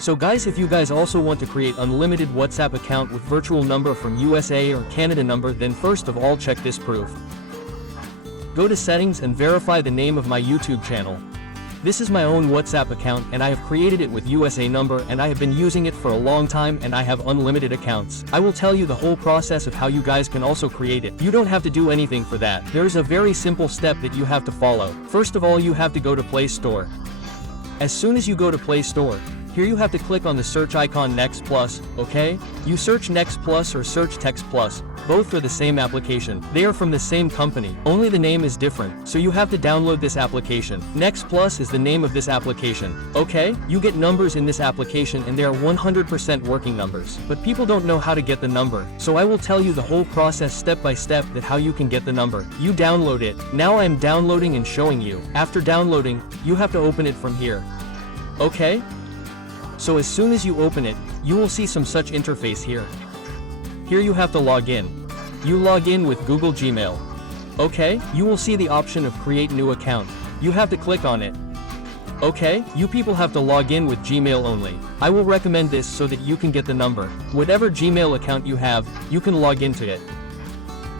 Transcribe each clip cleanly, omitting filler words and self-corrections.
So guys, if you guys also want to create unlimited WhatsApp account with virtual number from USA or Canada number, then first of all check this proof. Go to settings and verify the name of my YouTube channel. This is my own WhatsApp account and I have created it with USA number and I have been using it for a long time and I have unlimited accounts. I will tell you the whole process of how you guys can also create it. You don't have to do anything for that. There is a very simple step that you have to follow. First of all, you have to go to Play Store. As soon as you go to Play Store, here you have to click on the search icon Next Plus, okay? You search Next Plus or search Text Plus, both are the same application. They are from the same company, only the name is different, so you have to download this application. Next Plus is the name of this application, okay? You get numbers in this application and they are 100% working numbers. But people don't know how to get the number, so I will tell you the whole process step by step that how you can get the number. You download it. Now I am downloading and showing you. After downloading, you have to open it from here. Okay? So as soon as you open it, you will see some such interface here. Here you have to log in. You log in with Google Gmail. Okay, you will see the option of create new account. You have to click on it. Okay, you people have to log in with Gmail only. I will recommend this so that you can get the number. Whatever Gmail account you have, you can log into it.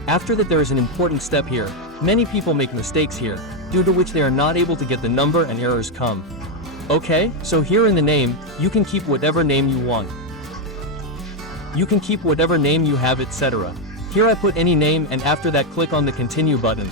After that, there is an important step here. Many people make mistakes here, due to which they are not able to get the number and errors come. Okay, so here in the name, you can keep whatever name you want. You can keep whatever name you have, etc. Here I put any name and after that click on the continue button.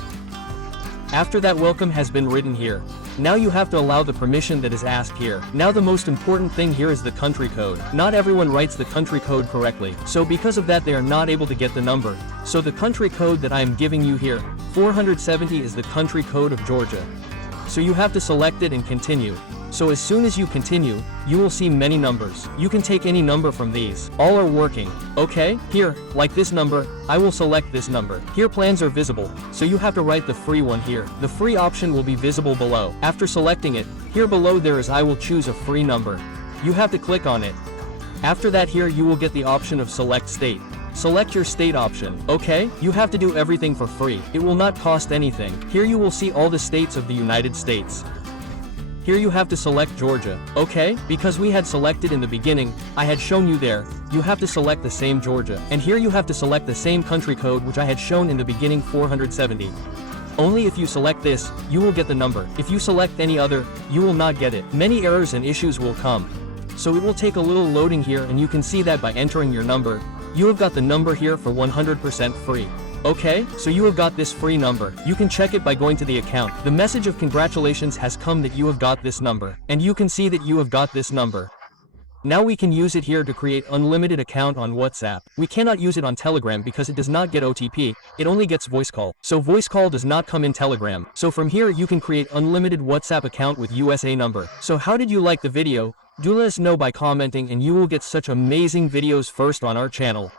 After that, welcome has been written here. Now you have to allow the permission that is asked here. Now the most important thing here is the country code. Not everyone writes the country code correctly, so because of that they are not able to get the number. So the country code that I am giving you here, 470, is the country code of Georgia. So you have to select it and continue. So as soon as you continue, you will see many numbers. You can take any number from these. All are working. Okay, here, like this number, I will select this number. Here plans are visible, so you have to write the free one here. The free option will be visible below. After selecting it, here below there is I will choose a free number. You have to click on it. After that, here you will get the option of select state. Select your state option. Okay, you have to do everything for free. It will not cost anything. Here you will see all the states of the United States. Here you have to select Georgia, okay? Because we had selected in the beginning, I had shown you there, you have to select the same Georgia. And here you have to select the same country code which I had shown in the beginning, 470. Only if you select this, you will get the number. If you select any other, you will not get it. Many errors and issues will come. So it will take a little loading here and you can see that by entering your number, you have got the number here for 100% free. Okay, so you have got this free number. You can check it by going to the account. The message of congratulations has come that you have got this number. And you can see that you have got this number. Now we can use it here to create unlimited account on WhatsApp. We cannot use it on Telegram because it does not get OTP, it only gets voice call. So voice call does not come in Telegram. So from here you can create unlimited WhatsApp account with USA number. So how did you like the video? Do let us know by commenting and you will get such amazing videos first on our channel.